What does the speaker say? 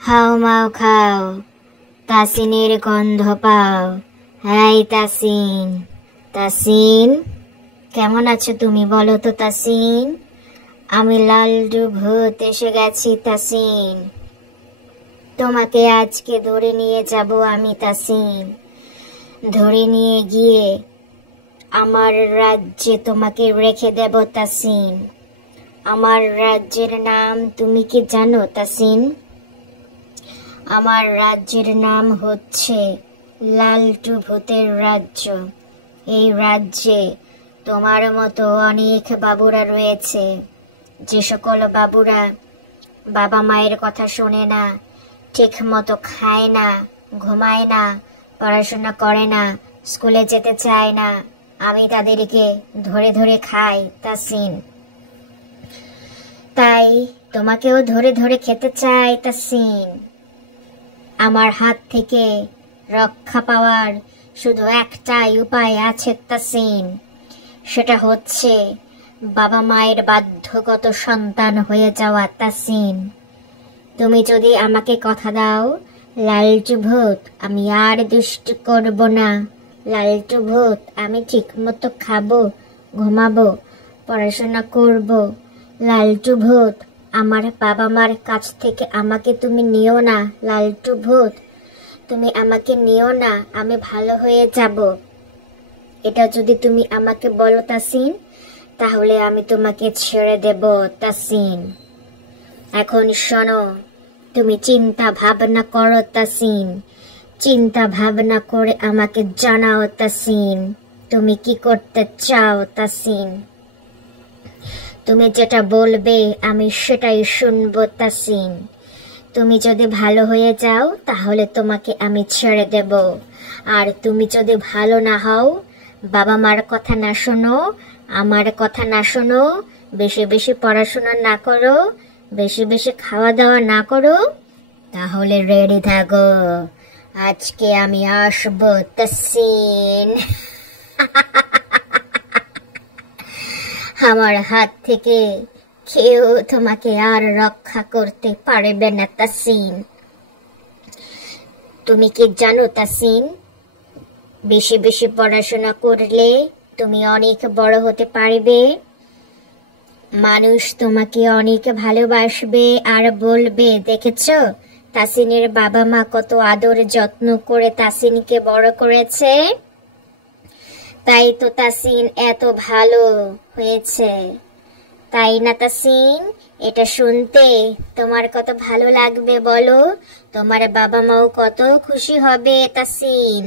হাউমাউ খাও, তাসিনের গন্ধ পাও। হাই তাসিন, তাসিন কেমন আছো তুমি বলো তো তাসিন? আমি লালটু ভূত এসে গেছি তাসিন। তোমাকে আজকে ধরে নিয়ে যাব আমি তাসিন। ধরে নিয়ে গিয়ে আমার রাজ্যে তোমাকে রেখে দেব তাসিন। আমার রাজ্যের নাম তুমি কি জানো তাসিন? আমার রাজ্যের নাম হচ্ছে লালটু ভূতের রাজ্য। এই রাজ্যে তোমার মতো অনেক বাবুরা রয়েছে, যে সকল বাবুরা বাবা মায়ের কথা শোনে না, ঠিক মতো খায় না, ঘুমায় না, পড়াশোনা করে না, স্কুলে যেতে চায় না। আমি তাদেরকে ধরে ধরে খাই তাসিন। তাই তোমাকেও ধরে ধরে খেতে চাই তাসিন। আমার হাত থেকে রক্ষা পাওয়ার শুধু একটাই উপায় আছে তাসিন, সেটা হচ্ছে বাবা মায়ের বাধ্যগত সন্তান হয়ে যাওয়া তাসিন। তুমি যদি আমাকে কথা দাও লালটু ভূত, আমি আর দুষ্টু করব না। লালটু ভূত, আমি ঠিক মতো খাবো, ঘুমাবো, পড়াশোনা করব। লালটু ভূত, আমার বাবা মার কাছ থেকে আমাকে তুমি নিও না। লালটু ভূত, তুমি আমাকে নিও না, আমি ভালো হয়ে যাব। এটা যদি তুমি আমাকে বলো তাসিন, তাহলে আমি তোমাকে ছেড়ে দেব তাসিন। এখন শোনো, তুমি চিন্তা ভাবনা করো তাসিন। চিন্তা ভাবনা করে আমাকে জানাও তাসিন, তুমি কি করতে চাও তাসিন। তুমি যেটা বলবে আমি সেটাই শুনবো তাসিন। তুমি যদি ভালো হয়ে যাও তাহলে তোমাকে আমি ছেড়ে দেব, আর তুমি যদি ভালো না হও, বাবা মার কথা না শোনো, আমার কথা না শোনো, বেশি বেশি পড়াশোনা না করো, বেশি বেশি খাওয়া দাওয়া না করো, তাহলে রেডি থাকো, আজকে আমি আসবো তাসিন। আমার হাত থেকে কেউ তোমাকে আর রক্ষা করতে পারবে না তাসিন। তুমি কি জানো তাসিন, বেশি বেশি পড়াশোনা করলে তুমি অনেক বড় হতে পারবে। মানুষ তোমাকে অনেক ভালোবাসবে আর বলবে, দেখেছো তাসিনের বাবা মা কত আদর যত্ন করে তাসিনকে বড় করেছে, তাই তো তাসিন এত ভালো হয়েছে। তাই না তাসিন? এটা শুনতে তোমার কত ভালো লাগবে বলো? তোমার বাবা মাও কত খুশি হবে তাসিন।